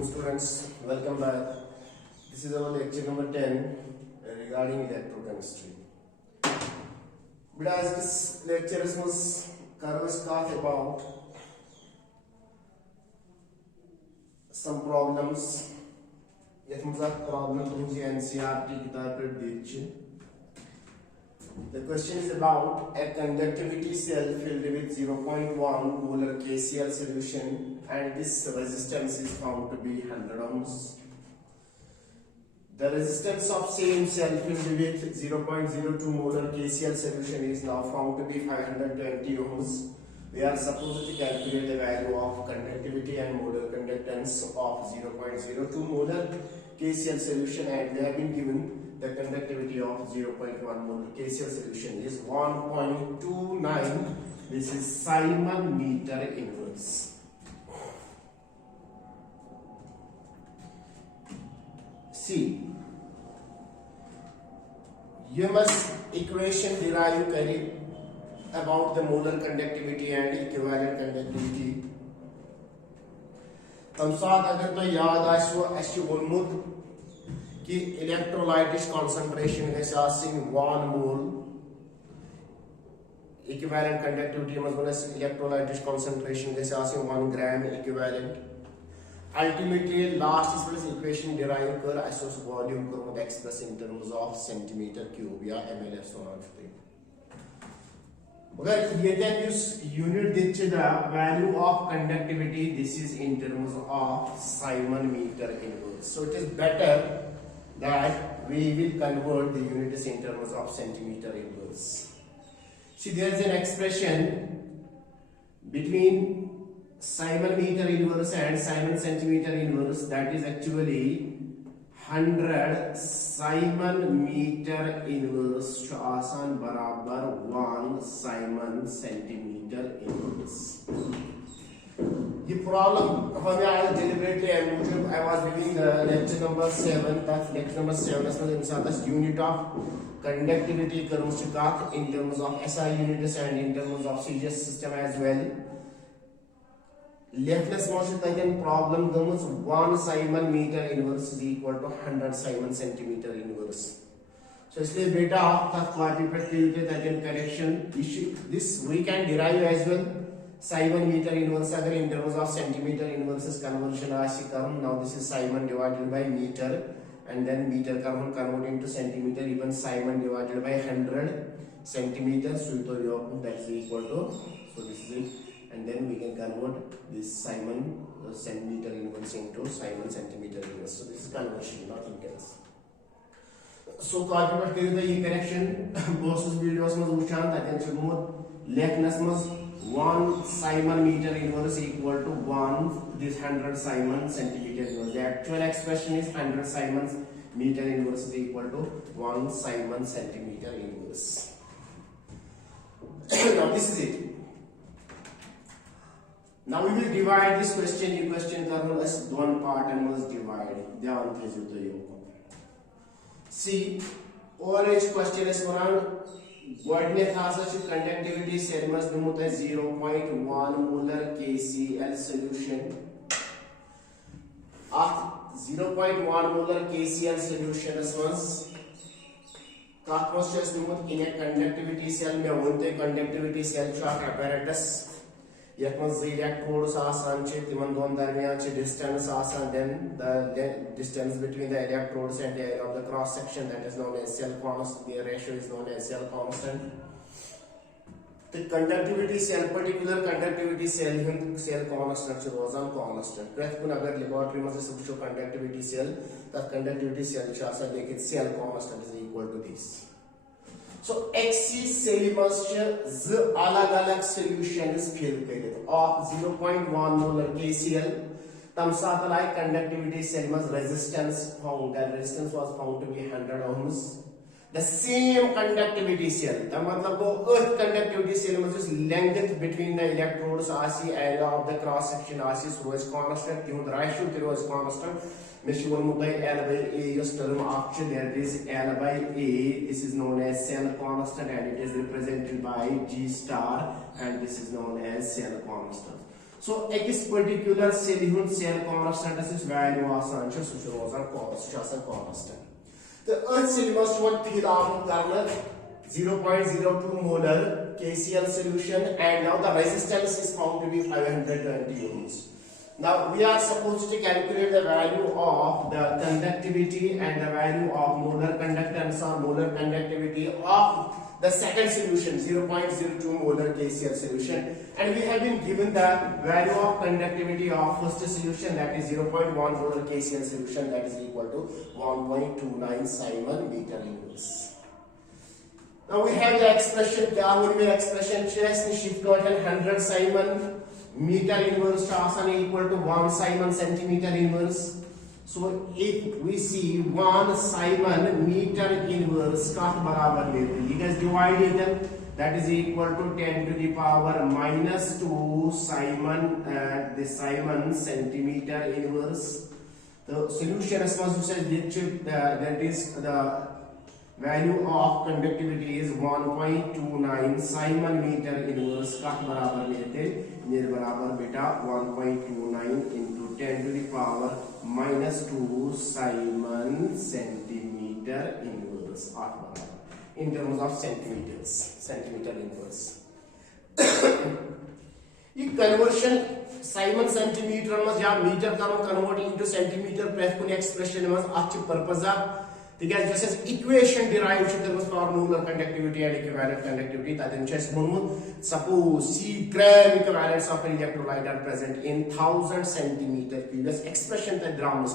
afternoon, students. Welcome back. This is our lecture number 10 regarding electrochemistry. But as this lecture was covers about some problems. Yet problem to NCERT kitab. The question is about a conductivity cell filled with 0.1 molar KCl solution, and this resistance is found to be 100 ohms. The resistance of same cell filled with 0.02 molar KCl solution is now found to be 520 ohms. We are supposed to calculate the value of conductivity and molar conductance of 0.02 molar KCl solution, and we have been given the conductivity of 0.1 molar KCl solution is 1.29. This is Simon meter inverse. See, you must equation derive about the molar conductivity and equivalent conductivity. तम साथ अगर तो याद आसो अस्यु वोनमुत कि electrolytic concentration gas आसिन 1 मोल equivalent conductivity मज वनस electrolytic concentration gas आसिन 1 gram equivalent ultimately last इस equation derive कर असोस वॉल्यूम करमत express in terms of centimetre cube या ml सोनान अगर ये unit दिच्छे the value of conductivity, this is in terms of Simon meter inverse. So it is better that we will convert the units in terms of centimeter inverse. See, there is an expression between Simon meter inverse and Simon centimeter inverse, that is actually 100 Simon meter inverse to आसान बराबर 1 Simon centimeter inverse. ये problem हमें आज deliberately I was giving lecture number 7. That lecture number 7 is the इंसान unit of conductivity कर्मशकाक in terms of SI units and in terms of CGS system as well. Leftness motion taken problem comes 1 Simon meter inverse is equal to 100 Simon centimeter inverse. So इसलिए बेटा आप तक copy पर किए taken correction issue. This we can derive as well. Simon meter inverse अगर in terms of centimeter inverse is conversion आशी करूँ. Now this is Simon divided by meter and then meter का हम convert into centimeter. Even Simon divided by 100 centimeter. So that is equal to, so this is it. And then we can convert this Simon centimeter inverse into Simon centimeter inverse. So this is conversion, nothing else. So copy but kiri the correction versus videos mas uchan that is more leftness mas 1 Simon meter inverse equal to 1 this 100 Simon centimeter inverse. The actual expression is 100 Simon meter inverse is equal to 1 Simon centimeter inverse. Now this is it. Now we will divide this question. You question करना as one part and must divide. ध्यान थे जो तो यो. See, और इस question is वरान वर्डने खासा चुप conductivity cell must be मुता 0.1 molar KCl solution. Af 0.1 molar KCl solution is once. काट process भी मुत in a conductivity cell में वोंटे conductivity cell chart apparatus. Yet must the electrodes आसान चे तिमन दोन दरमियान चे distance आसान, then the distance between the electrodes and the area of the cross section, that is known as cell constant. The ratio is known as cell constant. The conductivity cell, particular conductivity cell constant चे रोजान constant. प्रत्येक कुन अगर laboratory में से सब जो conductivity cell, that conductivity cell चे आसान लेकिन cell constant is equal to this. So XC cell must z अलग-अलग solutions fill करें of 0.1 molar KCl. तम साथ like conductivity cell must resistance found. The resistance was found to be 100 ohms. The same conductivity cell. The मतलब वो earth conductivity cell must just length between the electrodes आसी area of the cross section आसी रोज constant. क्यों ratio की रोज constant. Measure multiply L by A. Just term option there is L by A. This is known as cell constant and it is represented by G star, and this is known as cell constant. So ekis particular cell hun cell constant is value asan chu su rosan constant. The earth cell must what fill out karna 0.02 molar KCl solution, and now the resistance is found to be 520 ohms. Now we are supposed to calculate the value of the conductivity and the value of molar conductance or molar conductivity of the second solution, 0.02 molar KCl solution, and we have been given the value of conductivity of first solution, that is 0.1 molar KCl solution, that is equal to 1.29 Simon meter inverse. Now we have the expression, क्या हो रही है expression chest shift cotton 100 Simon meter inverse to equal to 1 Simon centimeter inverse. So if we see 1 Simon meter inverse का बराबर लेते हैं, it is divided, that is equal to 10 to the power minus 2 Simon the Simon centimeter inverse. The solution as much as that is the value of conductivity is 1.29 Simon meter inverse का बराबर लेते मेरे बराबर बेटा 1.29 into 10 to the power minus 2 Simon centimeter inverse in terms of centimeter inverse. ये conversion Simon centimeter में या meter करो convert into centimeter प्रेस कुने expression में अच्छी purpose because just as equation derived for molar conductivity and equivalent conductivity, that in chess suppose C gram equivalents of an electrolyte are present in 1000 centimeter cube. This expression that grams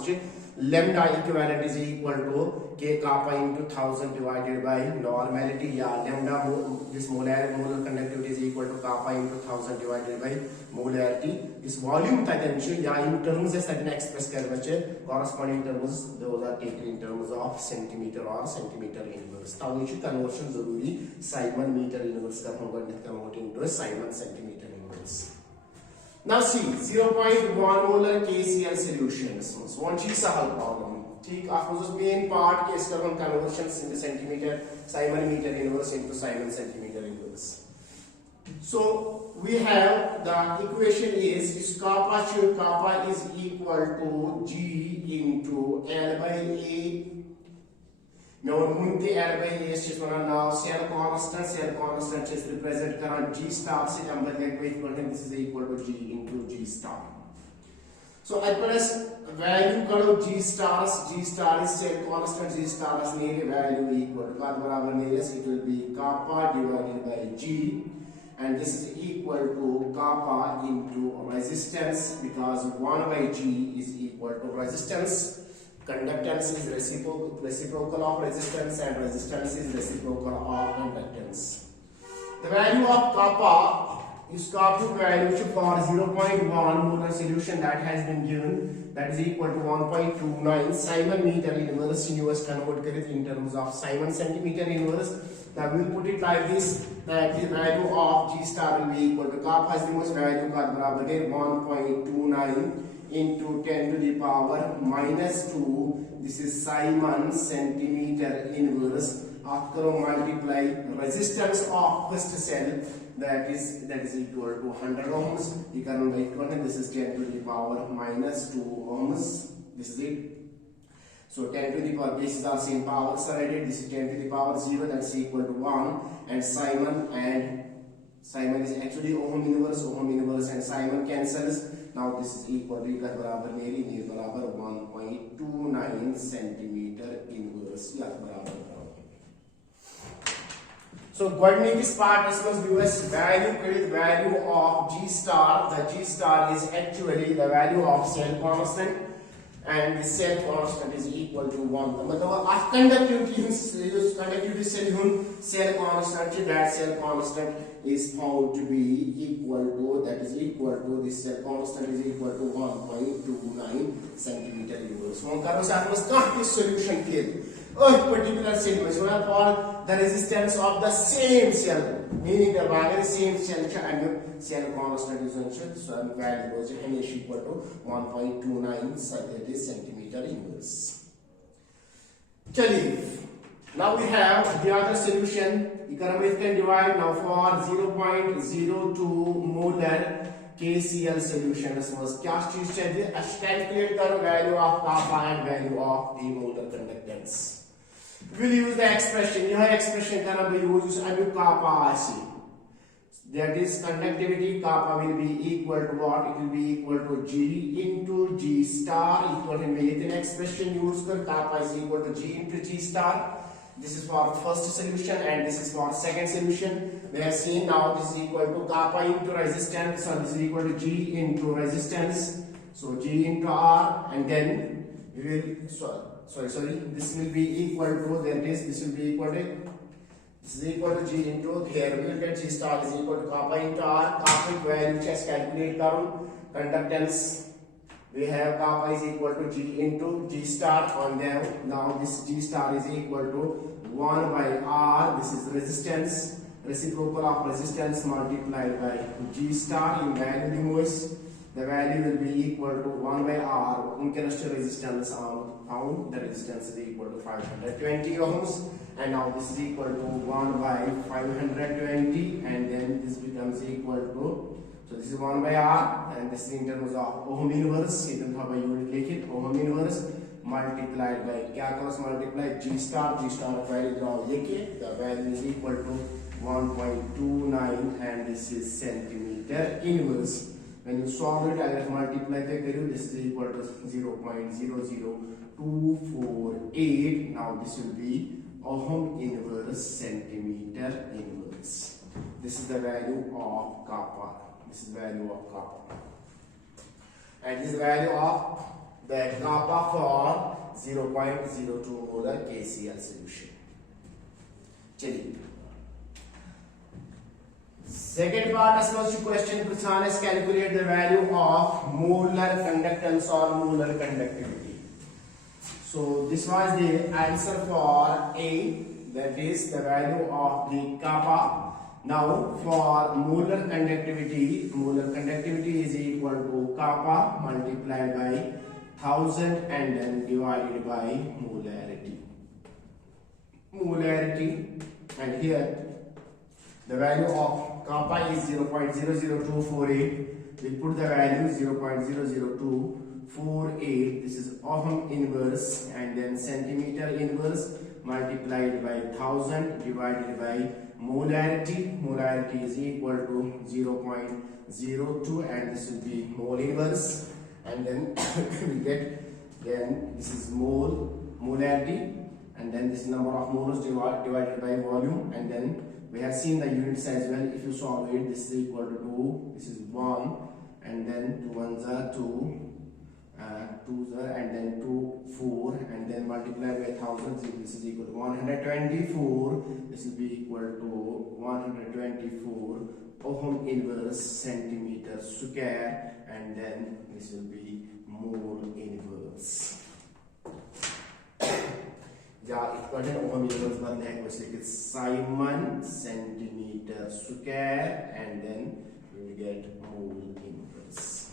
lambda equivalent is equal to K kappa into 1000 divided by normality. Yeah, lambda this molar conductivity is equal to kappa into 1000 divided by molarity. This volume potential, yeah, in terms of certain express corresponding terms, those are taken in terms of centimeter or centimeter inverse. Now we should conversion zaruri Simon meter inverse का convert into a Simon centimeter inverse. Now see 0.1 molar KCl solutions. So one चीज सा हल problem. ठीक आपको जो main part के इसका हम conversions into centimeter Simon meter inverse into Simon centimeter inverse. So we have the equation is kappa is equal to G into L by A. Now munti L by A is just one now cell constant is represent current G star से number like this is equal to G into G star. So I press value करो G star is cell constant, G star is nearly value equal to it will be kappa divided by G, and this is equal to kappa into resistance, because 1 by G is equal to resistance. Conductance is reciprocal of resistance, and resistance is reciprocal of conductance. The value of kappa is kappa value for 0.1 molar solution that has been given, that is equal to 1.29 Simon meter inverse. US convert in terms of Simon centimeter inverse. Now we will put it like this, that the value of G star will be equal to kappa is the most value का बराबर है 1.29 into 10 to the power minus 2. This is Simon centimeter inverse. After multiply resistance of first cell, that is equal to 100 ohms. You can write this is 10 to the power minus 2 ohms. This is it. So 10 to the power, bases are same powers are added. This is 10 to the power 0, that's equal to 1. And Simon is actually ohm inverse, and Simon cancels. Now this is equal to 1.29 centimeter inverse. So this part is US value of G star. The G star is actually the value of cell constant, and the cell constant is equal to 1. मतलब आप conductivity cell constant, that cell constant is found to be equal to, this cell constant is equal to 1.29 centimeter inverse. So this solution clear. A particular cell is called the resistance of the same cell, meaning the value same cell and cell constant is value is equal to 1.29 centimeter inverse. Now we have the other solution. You can divide now for 0.02 molar KCL solution was क्या चीज चाहिए calculate the value of kappa and value of the molar conductance. We'll use the expression. यह expression का नाम use अभी kappa आसी. That is conductivity kappa will be equal to what? It will be equal to G into G star equal to में expression use कर kappa is equal to G into G star. This is for first solution and this is for second solution. We have seen now this is equal to kappa into resistance. So this is equal to G into resistance. So G into R and then we will sorry. This will be equal to this will be equal to. This is equal to G into here we will get G star is equal to kappa into R. Kappa value which has calculate करूँ conductance we have kappa is equal to G into G star on them. Now this G star is equal to 1 by R. This is resistance reciprocal of resistance multiplied by G star in value inverse. The value will be equal to 1 by R. Incremental resistance found. The resistance is equal to 520 ohms. And now this is equal to 1 by 520 and then this becomes equal to, so this is 1 by R and this is in terms of ohm inverse, unit लिखित ohm inverse multiplied by क्या cross multiply G star value draw लिखिए, the value is equal to 1.29 and this is centimeter inverse. When you solve it, अगर multiply करें this is equal to 0.00248. Now this will be ohm inverse centimeter inverse. This is the value of kappa. This is the value of kappa. And this is the value of the kappa for 0.02 molar KCl solution. चलिए. Second part as question पूछा is calculate the value of molar conductance or molar conductivity. So this was the answer for A, that is the value of the kappa. Now for molar conductivity is equal to kappa multiplied by 1000 and then divided by molarity. And here the value of kappa is 0.00248. We put the value 0.00248. This is ohm inverse and then centimeter inverse multiplied by 1000 divided by molarity. Molarity is equal to 0.02 and this will be mole inverse and then we get this is molarity and then this number of moles divided by volume and then we have seen the units as well. If you solve it, this is equal to 2, this is 1 and then 2 ones are 2, 2s are and then 2, 4 and then multiplied by 1000, this is equal to 124. This will be equal to 124 ohm inverse centimeter square and then this will be mole inverse. Equation ohm inverse बनने हैं कुछ लेकिन Simon centimeter square and then we will get mole inverse.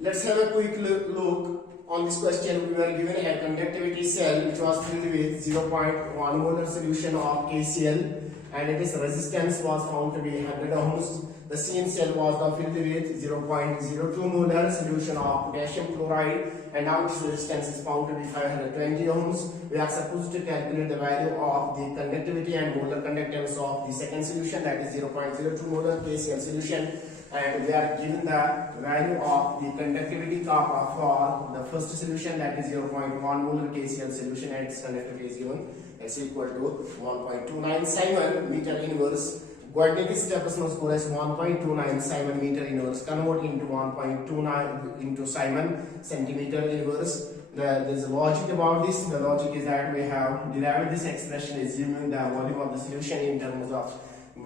Let's have a quick look on this question. We were given a conductivity cell which was filled with 0.1 molar solution of KCl and its resistance was found to be 100 ohms. The same cell was filled with 0.02 molar solution of potassium chloride and now its resistance is found to be 520 ohms. We are supposed to calculate the value of the conductivity and molar conductance of the second solution, that is 0.02 molar KCl solution, and we are given the value of the conductivity kappa for the first solution, that is 0.1 molar KCl solution, and its conductivity is given as equal to 1.29 Simon meter inverse. Guarding step is 1.29 Simon meter inverse. Convert into 1.29 into Simon centimeter inverse. There is a logic about this. The logic is that we have derived this expression assuming the volume of the solution in terms of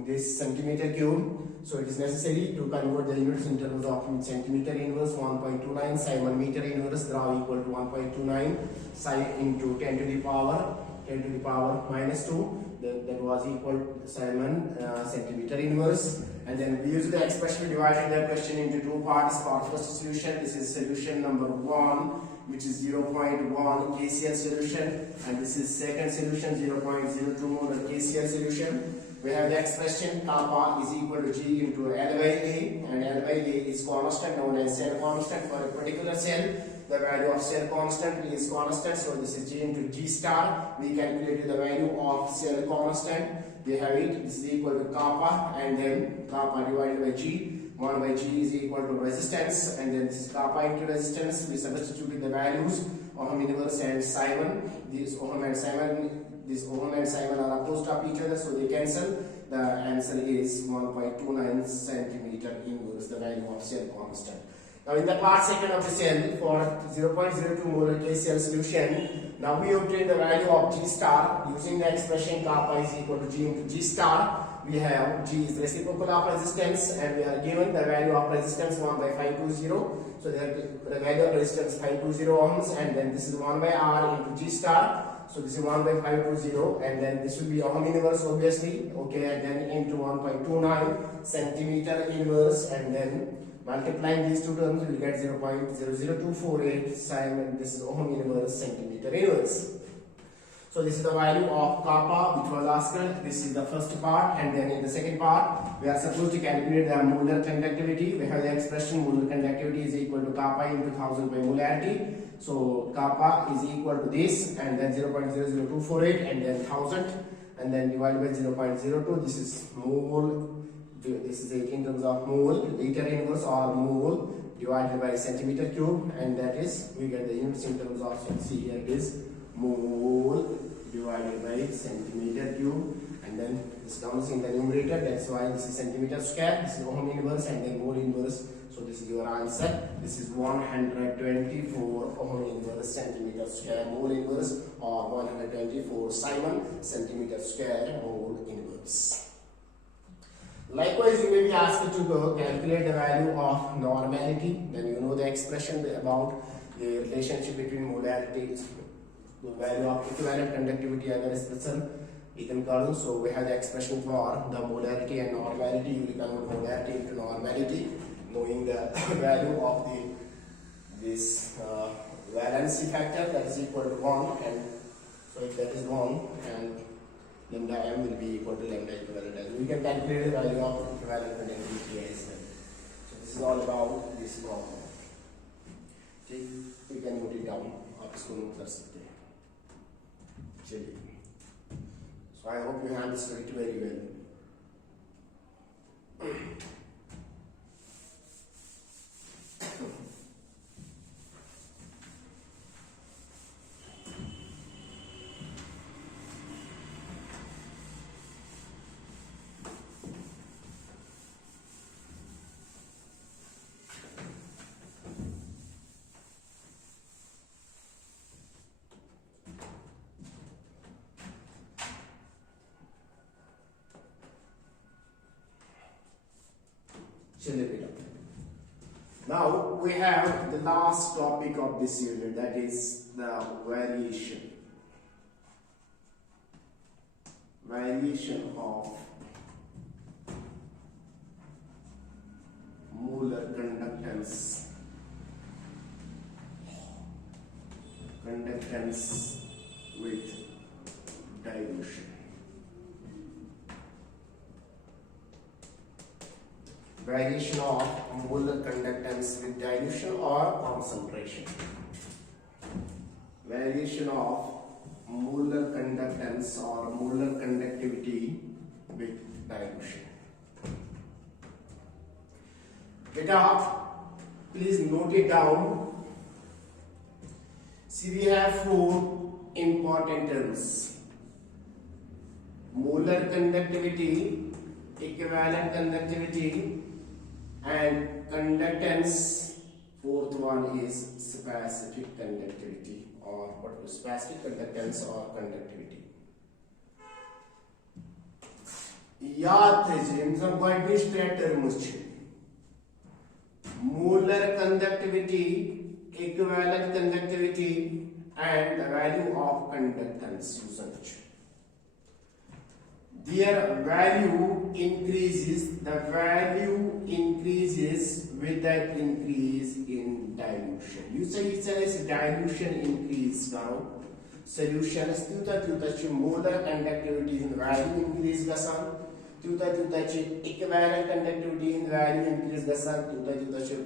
this centimeter cube. So it is necessary to convert the units in terms of centimeter inverse. 1.29 Simon meter inverse draw equal to 1.29 Sin into 10 to the power minus 2. That was equal to Simon centimeter inverse, and then we use the expression divided the question into two parts. For first solution, this is solution number 1, which is 0.1 KCl solution, and this is second solution 0.02 molar KCl solution. we have the expression kappa is equal to G into L by A, and L by A is constant known as cell constant for a particular cell. The value of cell constant is constant, so this is G into G star. We calculate the value of cell constant. We have it. This is equal to kappa, and then kappa divided by G. 1 by G is equal to resistance, and then this is kappa into resistance. We substitute the values Ohm inverse and Simon. This Ohm and Simon are opposite of each other, so they cancel. The answer is 1.29 centimeter inverse, the value of cell constant. Now in the part second of the cell, for 0.02 molar KCl solution, now we obtain the value of G star using the expression kappa is equal to G into G star. We have G is reciprocal of resistance, and we are given the value of resistance 1 by 520. So the value of resistance 520 ohms, and then this is 1 by R into G star. So this is 1 by 520, and then this will be Ohm inverse obviously, okay, and then into 1.29 centimeter inverse, and then multiplying these two terms we will get 0.00248 Simon. This is Ohm inverse centimeter inverse. So this is the value of kappa which was asked. This is the first part, and then in the second part we are supposed to calculate the molar conductivity. We have the expression molar conductivity is equal to kappa into 1000 by molarity. So kappa is equal to this, and then 0.00248, and then 1000, and then divided by 0.02. This is mole. This is it in terms of mole, liter inverse or mole divided by centimeter cube, and that is we get the units in terms of, so see here it is mole divided by centimeter cube, and then this comes in the numerator. That's why this is centimeter square. This is Ohm inverse, and then mole inverse. So this is your answer. This is 124 Ohm inverse centimeter square mole inverse, or 124 Simon centimeter square mole inverse. Likewise, you may be asked to calculate the value of normality. Then you know the expression about the relationship between molarities, the value of equivalent conductivity against pressure Eden-Carnot. So we have the expression for the molarity and normality. You will convert molarity into normality, knowing the value of this valency factor, that is equal to 1, and so if that is 1, and lambda m will be equal to lambda equivalent, and we can calculate the value of equivalent conductivity as well. So this is all about this problem. Okay, we can note it down. आप इसको note कर सकते हैं. चलिए. So I hope you understood it very well. Now we have the last topic of this unit, that is the variation of molar conductance with dilution. Variation of molar conductance with dilution or concentration. Variation of molar conductance or molar conductivity with dilution. Beta, please note it down. See, we have 4 important terms: molar conductivity, equivalent conductivity, and conductance. Fourth one is specific conductivity, or what is specific conductance or conductivity. याद कीजिए, मतलब गोइडनिस्ट्रेट terms છે: molar conductivity, equivalent conductivity, and the value of conductance usage. Their value increases, the value increases with that increase in dilution. You say it's a dilution increase now. Solution is tuta molar conductivity in value increase gasan. Tuta equivalent conductivity in value increase gasan, tuta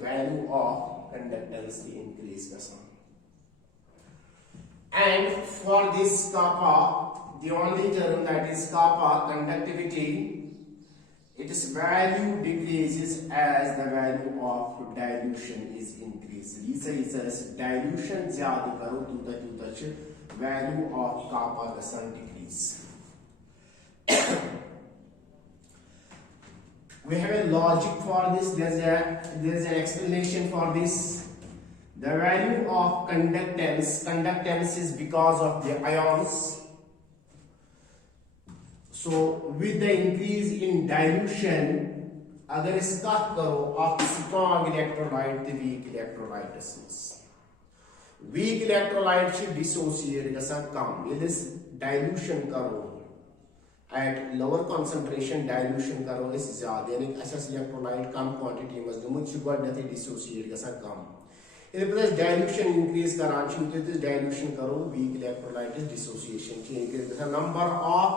value of conductance increase gasan. And for this kappa, the only term that is kappa conductivity, its value decreases as the value of dilution is increased. Is dilution zyada karo tuta value of kappa gasan decrease. We have a logic for this. There's an explanation for this. The value of conductance is because of the ions. So with the increase in dilution, agar iskat karo of strong electrolyte, the weak electrolyte is. Weak electrolyte should dissociate gasan kam. It is dilution karo. At lower concentration dilution karo is zyada यानी SS electrolyte कम quantity में जो मुझे God नथी dissociate गसा कम इधर पर dilution increase करान शुरू तो dilution करो weak electrolyte is dissociation की increase गसा number of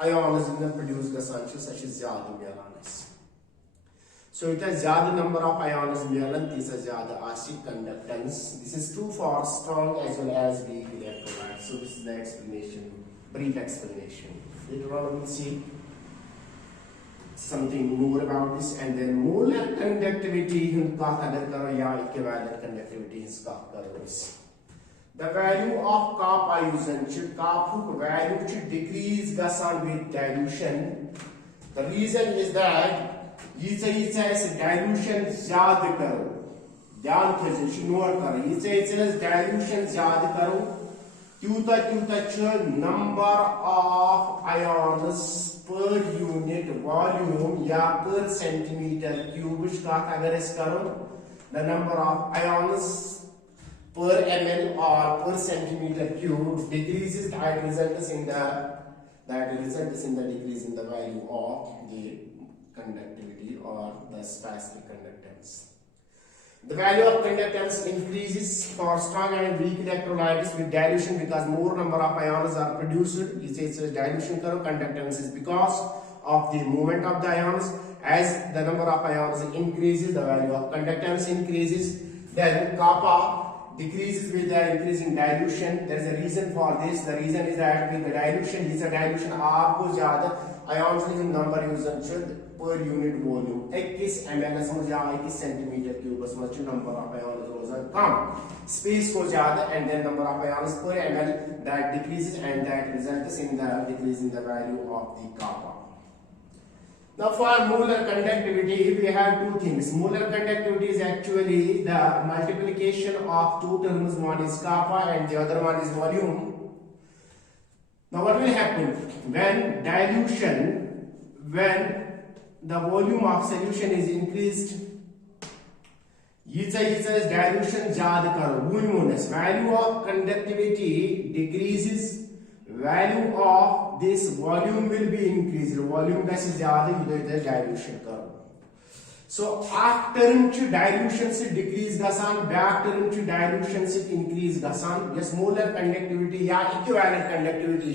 ions in the produce गसा such is zyada Milan so it has zyada number of ions मिलान तीसरा zyada आशी conductance. This is true for strong as well as weak electrolyte. So this is the explanation, brief explanation. Later on we will see something more about this, and then molar conductivity का कदर करो या equivalent conductivity इसका करो इस. The value of kappa using should kappa value should decrease gasan with dilution. The reason is that इस dilution ज़्यादा करो. ध्यान कीजिए नोट करो इस dilution ज़्यादा करो. Tuta number of ions per unit volume या per centimeter cube का अगर इस करो the number of ions per ml or per centimeter cube decreases that results in the decrease in the value of the conductivity or the specific conductance. The value of conductance increases for strong and weak electrolytes with dilution because more number of ions are produced. It says dilution curve conductance is because of the movement of the ions. As the number of ions increases, the value of conductance increases. Then kappa decreases with the increase in dilution. There is a reason for this. The reason is that with the dilution, आपको ज़्यादा ions की number use per unit volume 21 ml समझ आ 21 centimetre cube समझ number of ions रोज़ान कम space को ज़्यादा and then number of ions per ml that decreases and that results in the decrease in the value of the kappa. Now for molar conductivity we have two things. Molar conductivity is actually the multiplication of two terms, one is kappa and the other one is volume. Now what will happen when the volume of solution is increased, is dilution ज़्यादा करो, value of conductivity decreases, value of this volume will be increased, volume का से ज़्यादा dilution करो. So after dilution से decrease gasan, back dilution से increase gasan, yes molar conductivity या equivalent conductivity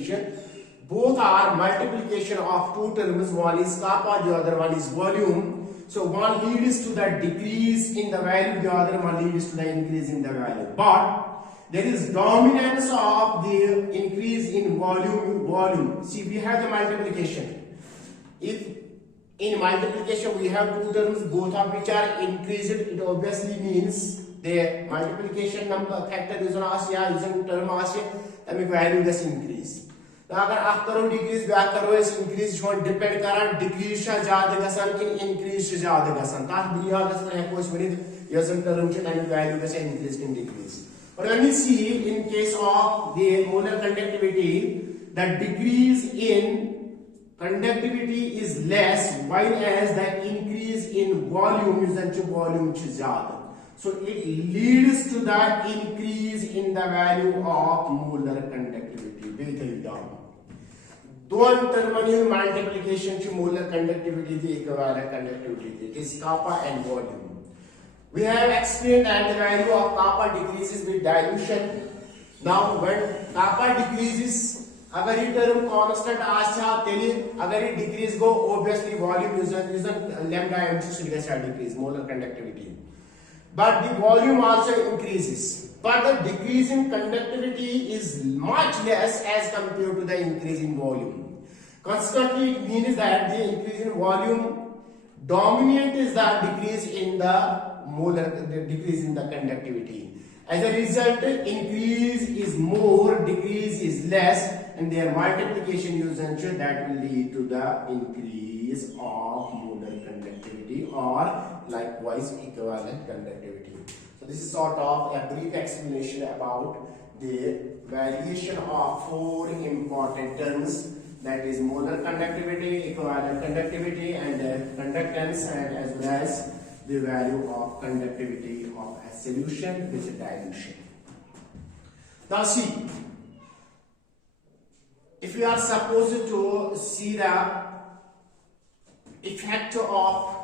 both are multiplication of two terms, one is kappa, the other one is volume. So one leads to the decrease in the value, the other one leads to the increase in the value. But there is dominance of the increase in volume. See, we have the multiplication. If in multiplication we have two terms, both of which are increased, it obviously means the multiplication number factor is using term then value gets increase. अगर आप करो decrease back करो इस increase जो depend करा decrease शा ज्यादा गसन कि इंक्रीज शा ज्यादा गसन ता बिया गसन है कुछ मिनट यसन टर्म चे टाइम वैल्यू गसन increase in decrease but when we see in case of the molar conductivity the decrease in conductivity is less while as the increase in volume is the volume चे ज्यादा so it leads to the increase in the value of molar conductivity with it down. दोन terminal multiplication to molar conductivity the equivalent conductivity it is kappa and volume. We have explained that the value of kappa decreases with dilution. Now when kappa decreases अगर ये term constant आछा तेली अगर ये decrease गो obviously volume यूजन lambda M सु decrease molar conductivity, but the volume also increases, but the decrease in conductivity is much less as compared to the increase in volume. Consequently, it means that the increase in volume dominant is the decrease in the decrease in the conductivity. As a result, increase is more, decrease is less, and their multiplication usage that will lead to the increase of molar conductivity or likewise equivalent conductivity. So this is sort of a brief explanation about the variation of four important terms, that is molar conductivity, equivalent conductivity, and conductance, and as well as the value of conductivity of a solution with dilution. Now see, if we are supposed to see the effect of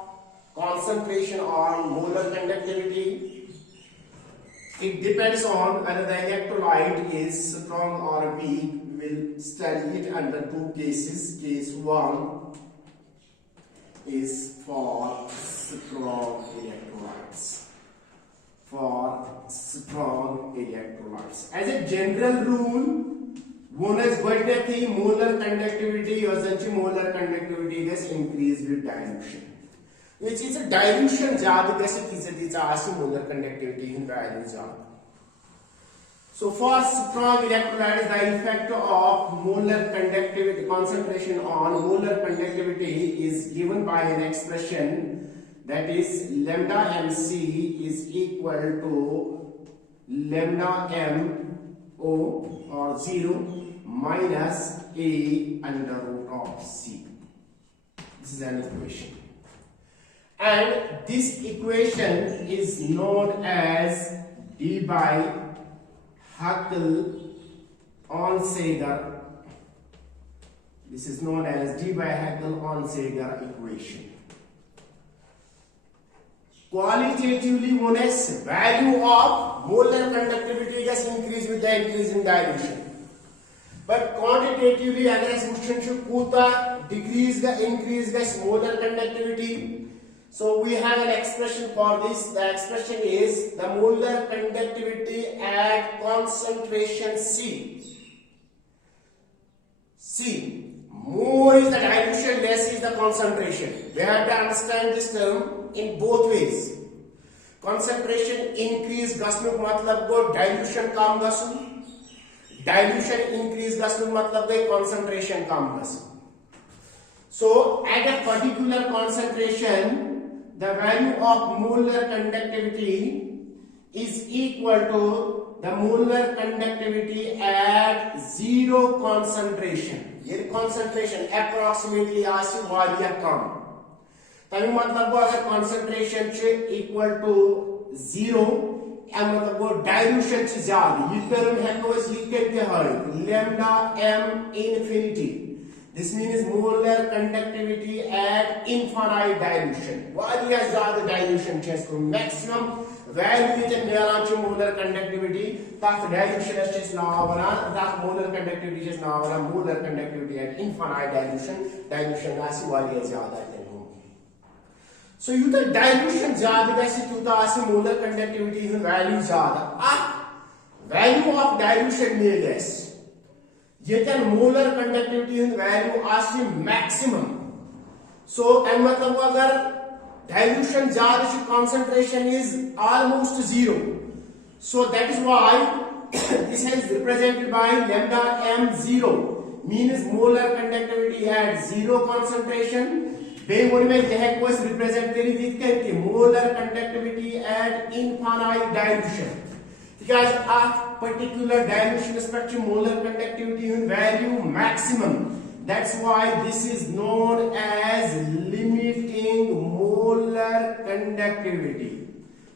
concentration on molar conductivity, it depends on whether the electrolyte is strong or weak. We will study it under two cases. Case 1 is for strong electrolytes. As a general rule, one is going to the molar conductivity or molar conductivity gets increased with dilution. Which is a dilution ज़्यादा कैसे किसी आशी molar conductivity in value ज़्यादा. So for strong electrolyte, the effect of molar conductivity concentration on molar conductivity is given by an expression, that is lambda mc is equal to lambda mo or 0 minus a under root of c. This is an equation, and this equation is known as d by Haeckel-Onsager. This is known as d by Haeckel-Onsager equation. Qualitatively, one is value of molar conductivity gets increased with the increase in dilution. But quantitatively, अगर इस question से कूता decrease का increase का molar conductivity, so we have an expression for this. The expression is the molar conductivity at concentration C. More is the dilution, less is the concentration. We have to understand this term in both ways. Concentration increase gasnu matlab go dilution kam gasu. Dilution increase gasnu matlab go concentration kam gasu. So at a particular concentration, the value of molar conductivity is equal to the molar conductivity at zero concentration. ये concentration approximately आशी वालिया कम. तभी मतलब वो अगर concentration चे equal to zero, या मतलब वो dilution चे ज़्यादा. ये term है तो इस लिखे थे हर lambda m infinity. This means molar conductivity at infinite dilution. Walia ज़्यादा dilution चे इसको maximum value चे मेरा चे molar conductivity ताकि dilution ऐसे इस नाव बना ताकि molar conductivity चे नाव बना molar conductivity at infinite dilution आसी वालिया ज़्यादा है. So you the dilution ज़्यादा कैसे क्यों आसी molar conductivity की value ज़्यादा. Value of dilution में less. ये क्या molar conductivity की value आसी maximum. So क्या मतलब अगर dilution ज़्यादा से concentration is almost zero. So that is why this is represented by lambda m0, means molar conductivity at zero concentration. बेमोल में यह कोस रिप्रेजेंट करी विद के molar conductivity at infinite dilution. Because at particular dilution spectrum molar conductivity value maximum. That's why this is known as limiting molar conductivity.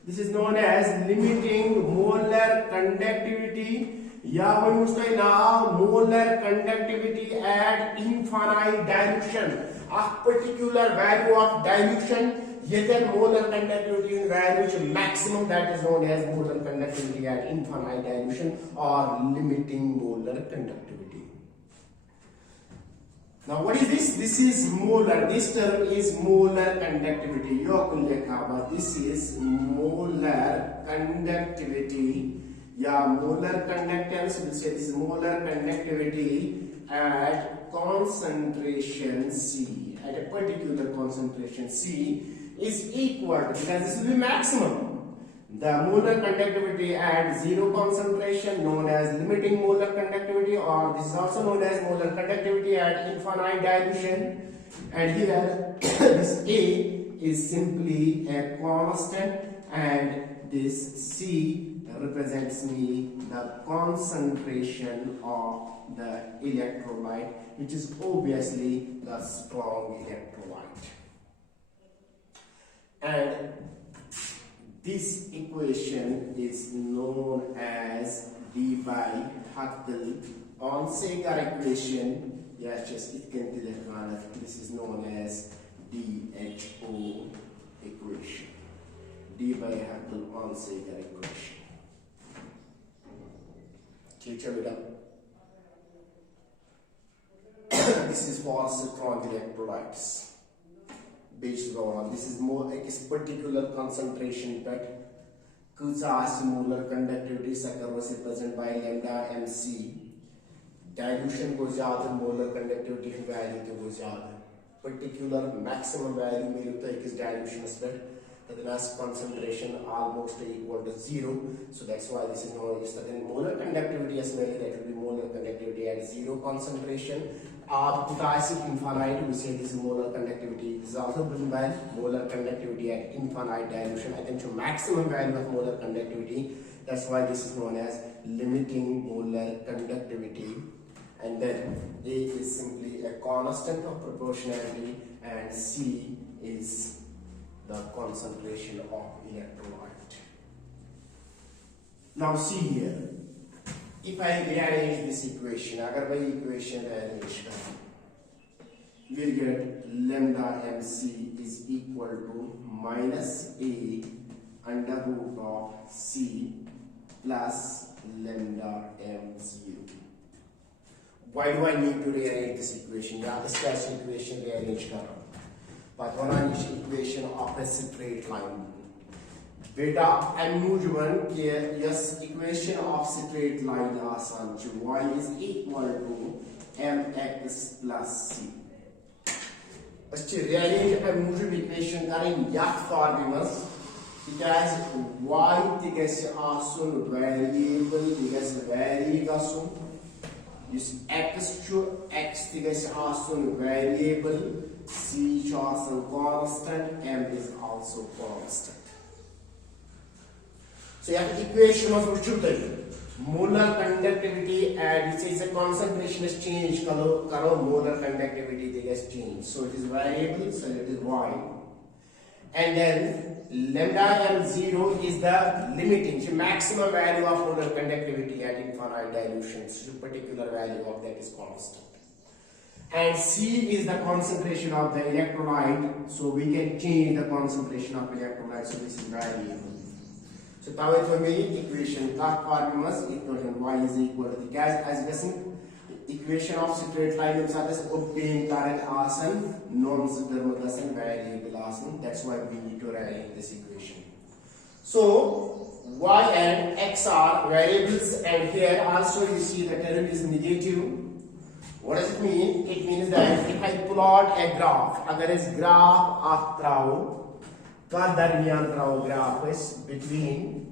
This is known as limiting molar conductivity. या one उसका नाम molar conductivity at infinite dilution. A particular value of dilution, yet molar conductivity value which maximum, that is known as molar conductivity at infinite dilution or limiting molar conductivity. Now what is this? This is molar. This term is molar conductivity. This is molar conductivity. Yeah, molar conductance. We'll say this is molar conductivity at concentration C. At a particular concentration C is equal to, because this will be maximum. The molar conductivity at zero concentration, known as limiting molar conductivity, or this is also known as molar conductivity at infinite dilution. And here this A is simply a constant, and this C represents me the concentration of the electrolyte, which is obviously the strong electrolyte. And this equation is known as d by Huttel-Onsager equation. Yes, just it can be the kind of, this is known as DHO equation. D by Huttel-Onsager equation. Teacher, this is for strong electrolytes. Based on this is more like this particular concentration but molar conductivity was represented by lambda mc. Dilution goes zyada, molar conductivity value to goes zyada. Particular maximum value may look like is dilution spread. The mass concentration almost equal to 0. So that's why this is known as the molar conductivity as well. That will be molar conductivity at 0 concentration. Infinite, we say this is molar conductivity. This is also given by molar conductivity at infinite dilution. I think to maximum value of molar conductivity. That's why this is known as limiting molar conductivity. And then A is simply a constant of proportionality, and C is the concentration of electrolyte. Now see here, if I rearrange this equation, agar by equation rearrange we'll get lambda mc is equal to minus A under root of C plus lambda m0. Why do I need to rearrange this equation? This equation rearrange kar. But when I use equation of a straight line, beta unusual yes equation of straight line asan y is equal to mx plus c. Rearrange unusual equation in yak formulas because y tigas asun variable tigas variable this x to x tigas asun variable. C is also constant, M is also constant. So you have the equation of molar conductivity and it says the concentration is changed, molar conductivity gets changed. So it is variable, so it is Y. And then lambda m0 is the limiting, so maximum value of molar conductivity at infinite dilution. So particular value of that is constant. And C is the concentration of the electrolyte, so we can change the concentration of electrolyte, so this is variable. So now for me equation equation y is equal to the gas as guessing equation of straight line obtain current asan norms term variable asan. That's why we need to write this equation. So y and x are variables, and here also you see the term is negative. What does it mean? It means that if I plot a graph, agar is graph of graph is between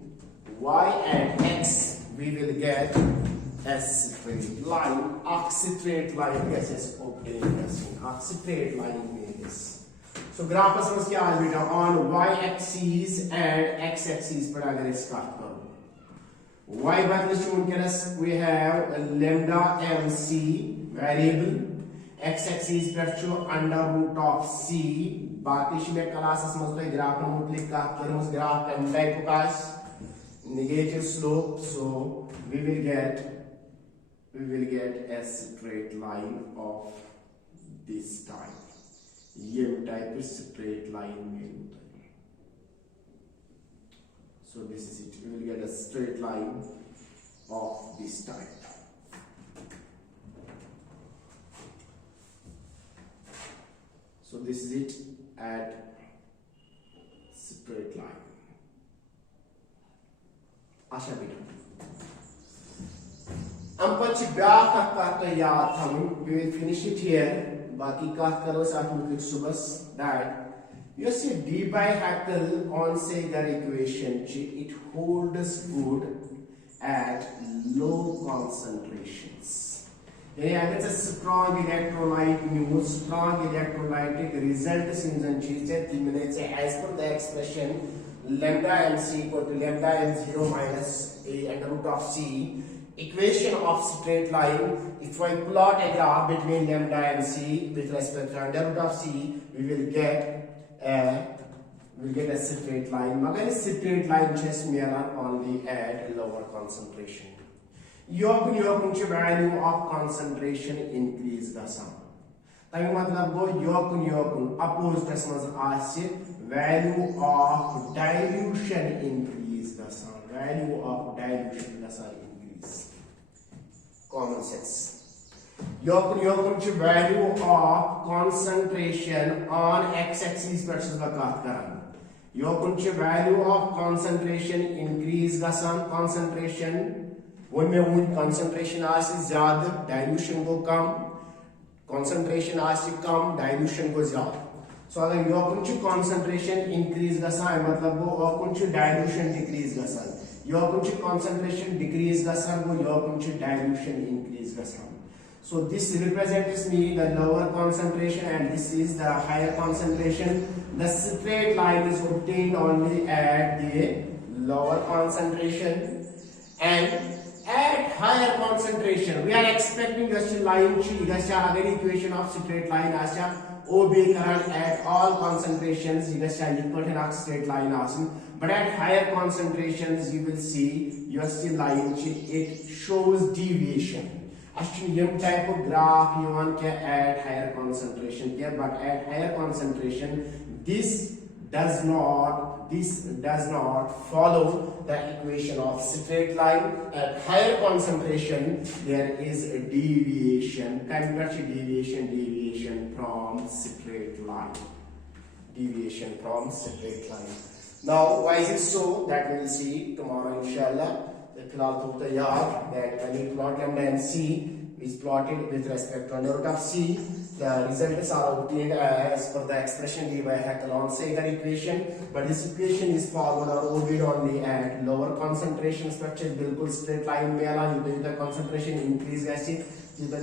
y and x, we will get a straight line. Straight line is obtained. Straight line means. So graph is on y axis and x axis पर अगर इसका y by we have a lambda mc variable, x axis per under root of c. Baaki में classes में graph मुतलिक का terms graph and type का negative slope, so we will get a straight line of this type. ये type is straight line. So this is it. We will get a straight line of this type. So this is it at straight line. Asha beta. We will finish it here. Baki kat karo saat muklik subas that you see d by Haeckel on Sager equation it holds good at low concentrations. It's a strong electrolyte news, strong electrolytic results in the cheese as per the expression lambda mc equal to lambda m0 minus a under root of c. Equation of straight line, if I plot a graph between lambda and c with respect to under root of c, we will get a straight line. Magar straight line just mirror only at lower concentration. Your value of concentration increase the sum. Tami matlab go your opposed value of dilution increase the sum. Value of dilution the sum. Common sense. Your value of concentration on x-axis versus the karan. Your value of concentration increase the sum concentration. When me concentration is zyada, dilution go come. Concentration is come, dilution go zyada. So अगर your concentration increase the sum, मतलब वो और dilution decrease the sum. Your concentration decrease the sum, your dilution increase the sum. So this represents me the lower concentration and this is the higher concentration. The straight line is obtained only at the lower concentration and at higher concentration. We are expecting this line equation of straight line OB current at all concentrations equal to straight line. But at higher concentrations, you will see your line it shows deviation. Actually, this type of graph you want to add higher concentration here, but at higher concentration, this does not follow the equation of straight line. At higher concentration, there is a deviation, deviation from straight line. Deviation from straight line. Now, why is it so? That we will see tomorrow, inshallah. That when you plot lambda and c is plotted with respect to under root of c, the results are obtained as per the expression given by Haeckel on Sager equation. But this equation is followed or obeyed only at lower concentration structure. Bilkul straight line में आला युद्ध concentration increase ऐसी जुदा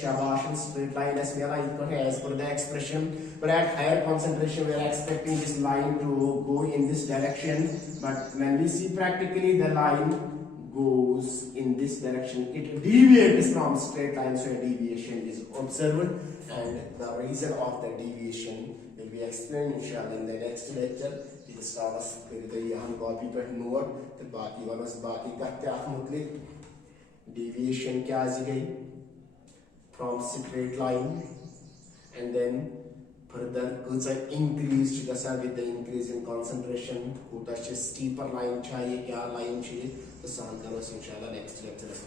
शाबाश straight line as मेरा इतना है as per the expression. But at higher concentration we are expecting this line to go in this direction. But when we see practically the line goes in this direction, it deviates from straight line, so a deviation is observed, and the reason of the deviation will be explained inshallah in the next lecture. This was the copy to note the baki ones baki katte afmutlik deviation kya aaji from straight line, and then further increased with the increase in concentration. Steeper line chahiye, kya line chahiye, तो सहन करो इंशाल्लाह next lecture में।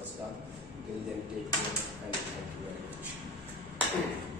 Till then, take care and thank you very much.